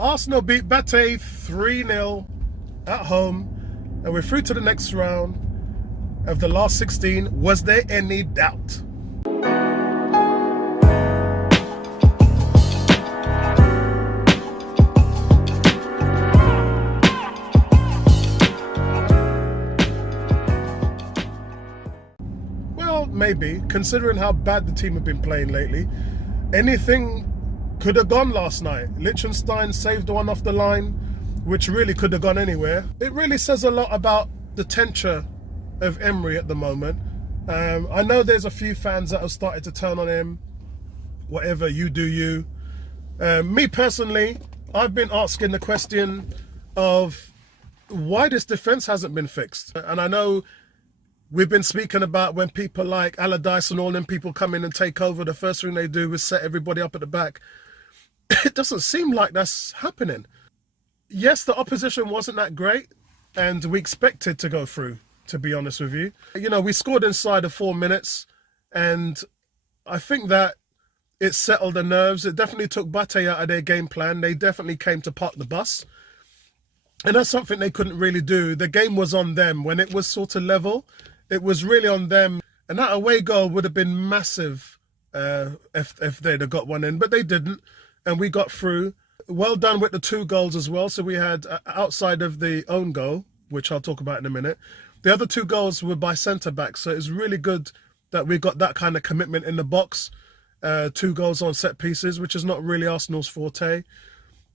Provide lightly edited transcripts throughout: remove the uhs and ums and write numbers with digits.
Arsenal beat Bate 3-0 at home, and we're through to the next round of the last 16. Was there any doubt? Well, maybe, considering how bad the team have been playing lately. Anything could have gone last night. Liechtenstein saved one off the line, which really could have gone anywhere. It really says a lot about the tenure of Emery at the moment. I know there's a few fans that have started to turn on him. Whatever, you do you. Me personally, I've been asking the question of why this defence hasn't been fixed. And I know we've been speaking about when people like Allardyce and all them people come in and take over, the first thing they do is set everybody up at the back. It doesn't seem like that's happening. Yes, the opposition wasn't that great, and we expected to go through, to be honest with you. You know, we scored inside of 4 minutes, and I think that it settled the nerves. It definitely took Bate out of their game plan. They definitely came to park the bus. And that's something they couldn't really do. The game was on them. When it was sort of level, it was really on them. And that away goal would have been massive if they'd have got one in, but they didn't. And we got through. Well done with the 2 goals as well. So we had, outside of the own goal, which I'll talk about in a minute, the other 2 goals were by centre-backs. So it's really good that we got that kind of commitment in the box. 2 goals on set pieces, which is not really Arsenal's forte.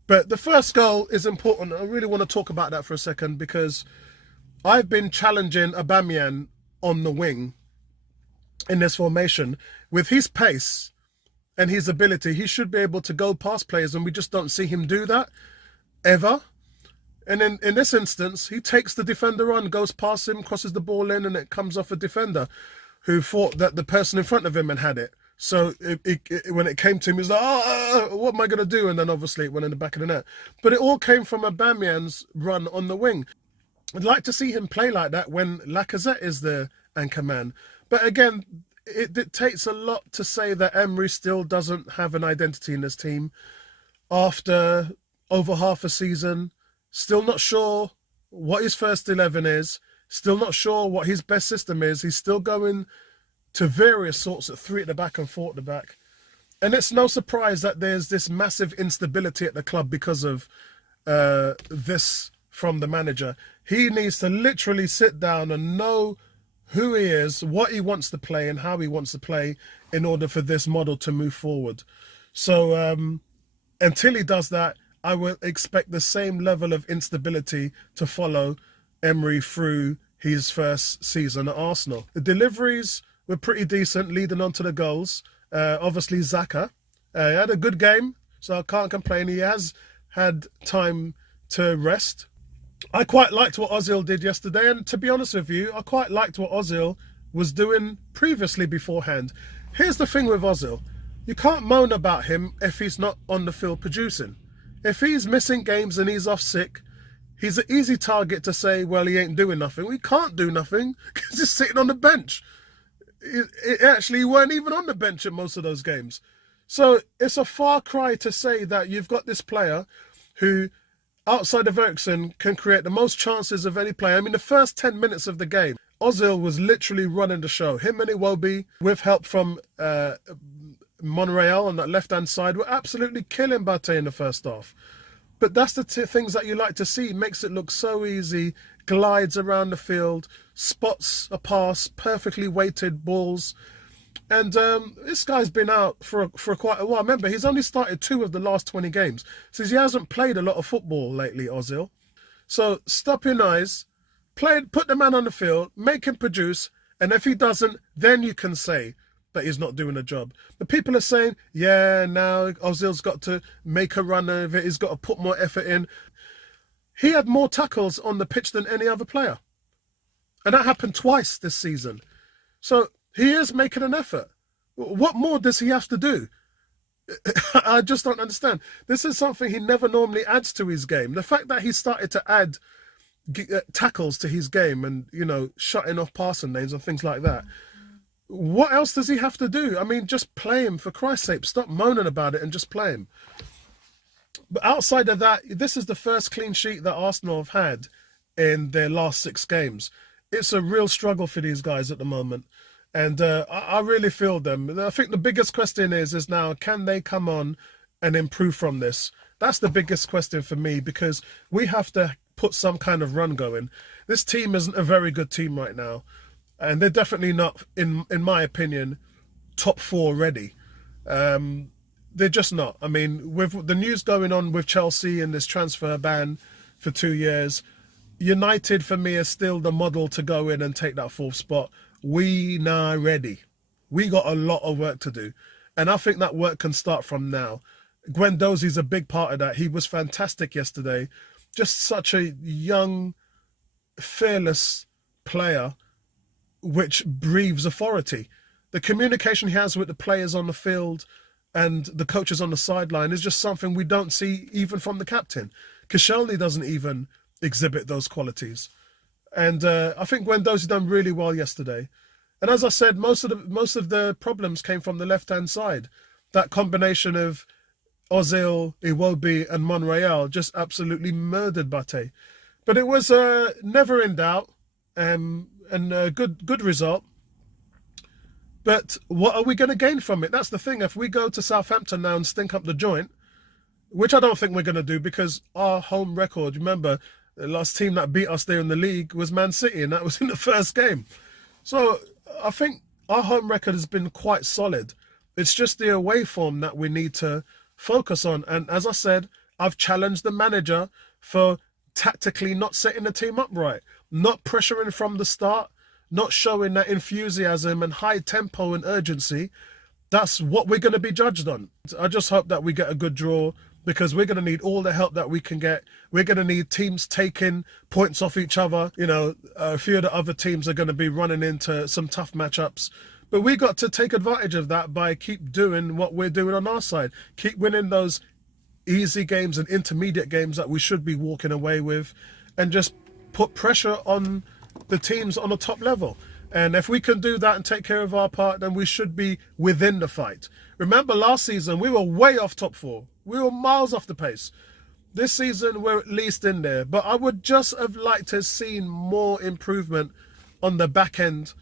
But the first goal is important. I really want to talk about that for a second, because I've been challenging Aubameyang on the wing in this formation. With his pace and his ability, he should be able to go past players, and we just don't see him do that ever. And in this instance, he takes the defender on, goes past him, crosses the ball in, and it comes off a defender who thought that the person in front of him had it. So when it came to him, he was like, what am I going to do? And then obviously it went in the back of the net. But it all came from Aubameyang's run on the wing. I'd like to see him play like that when Lacazette is the anchor man. But again, it takes a lot to say that Emery still doesn't have an identity in this team after over half a season. Still not sure what his first 11 is. Still not sure what his best system is. He's still going to various sorts of 3 at the back and 4 at the back. And it's no surprise that there's this massive instability at the club because of this from the manager. He needs to literally sit down and know who he is, what he wants to play, and how he wants to play in order for this model to move forward. So until he does that, I will expect the same level of instability to follow Emery through his first season at Arsenal. The deliveries were pretty decent, leading on to the goals. Obviously, Xhaka had a good game, so I can't complain. He has had time to rest. I quite liked what Ozil did yesterday, and to be honest with you, I quite liked what Ozil was doing previously beforehand. Here's the thing with Ozil. You can't moan about him if he's not on the field producing. If he's missing games and he's off sick, he's an easy target to say, well, he ain't doing nothing. We can't do nothing because he's sitting on the bench. It actually weren't even on the bench at most of those games. So it's a far cry to say that you've got this player who, outside of Eriksen, can create the most chances of any player. I mean, the first 10 minutes of the game, Ozil was literally running the show. Him and Iwobi, with help from Monreal on that left-hand side, were absolutely killing Bate in the first half. But that's the things that you like to see. Makes it look so easy, glides around the field, spots a pass, perfectly weighted balls. And this guy's been out for quite a while. Remember, he's only started 2 of the last 20 games. So he hasn't played a lot of football lately, Ozil. So stop your eyes, put the man on the field, make him produce, and if he doesn't, then you can say that he's not doing a job. But people are saying, yeah, now Ozil's got to make a run of it, he's got to put more effort in. He had more tackles on the pitch than any other player. And that happened twice this season. So he is making an effort. What more does he have to do? I just don't understand. This is something he never normally adds to his game. The fact that he started to add tackles to his game and, you know, shutting off passing lanes and things like that. What else does he have to do? I mean, just play him, for Christ's sake. Stop moaning about it and just play him. But outside of that, this is the first clean sheet that Arsenal have had in their last 6 games. It's a real struggle for these guys at the moment. And I really feel them. I think the biggest question is now, can they come on and improve from this? That's the biggest question for me, because we have to put some kind of run going. This team isn't a very good team right now. And they're definitely not, in my opinion, top 4 ready. They're just not. I mean, with the news going on with Chelsea and this transfer ban for 2 years, United for me is still the model to go in and take that 4th spot. We not ready. We got a lot of work to do. And I think that work can start from now. Guendouzi's a big part of that. He was fantastic yesterday. Just such a young, fearless player which breathes authority. The communication he has with the players on the field and the coaches on the sideline is just something we don't see even from the captain. Koscielny doesn't even exhibit those qualities. And I think Guendouzi done really well yesterday. And as I said, most of the problems came from the left-hand side. That combination of Ozil, Iwobi and Monreal just absolutely murdered Bate. But it was never in doubt, and a good result. But what are we going to gain from it? That's the thing. If we go to Southampton now and stink up the joint, which I don't think we're going to do, because our home record, remember, the last team that beat us there in the league was Man City, and that was in the first game. So I think our home record has been quite solid. It's just the away form that we need to focus on. And as I said, I've challenged the manager for tactically not setting the team up right, not pressuring from the start, not showing that enthusiasm and high tempo and urgency. That's what we're going to be judged on. I just hope that we get a good draw, because we're going to need all the help that we can get. We're going to need teams taking points off each other. You know, a few of the other teams are going to be running into some tough matchups. But we got to take advantage of that by keep doing what we're doing on our side. Keep winning those easy games and intermediate games that we should be walking away with, and just put pressure on the teams on the top level. And if we can do that and take care of our part, then we should be within the fight. Remember last season, we were way off top 4. We were miles off the pace. This season, we're at least in there. But I would just have liked to have seen more improvement on the back end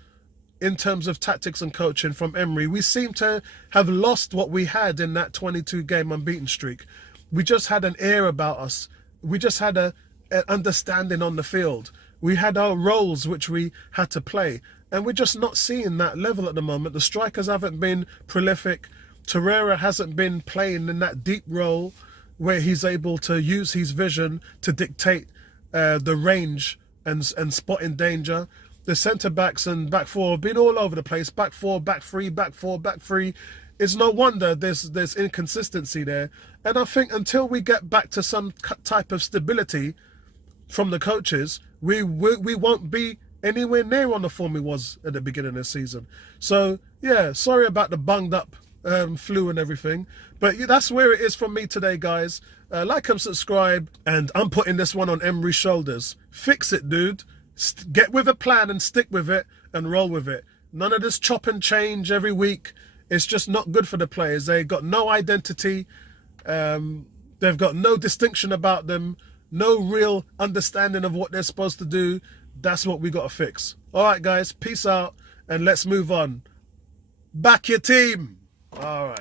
in terms of tactics and coaching from Emery. We seem to have lost what we had in that 22-game unbeaten streak. We just had an air about us. We just had an understanding on the field. We had our roles which we had to play. And we're just not seeing that level at the moment. The strikers haven't been prolific. Torreira hasn't been playing in that deep role where he's able to use his vision to dictate the range and spot in danger. The centre-backs and back 4 have been all over the place. Back 4, back 3, back 4, back 3. It's no wonder there's inconsistency there. And I think until we get back to some type of stability from the coaches, we won't be anywhere near on the form we was at the beginning of the season. So, yeah, sorry about the bunged up flu and everything. But that's where it is from me today, guys. Like and subscribe. And I'm putting this one on Emery's shoulders. Fix it, dude. Get with a plan and stick with it and roll with it. None of this chop and change every week. It's just not good for the players. They got no identity. They've got no distinction about them. No real understanding of what they're supposed to do. That's what we got to fix. All right, guys. Peace out. And let's move on. Back your team. All right.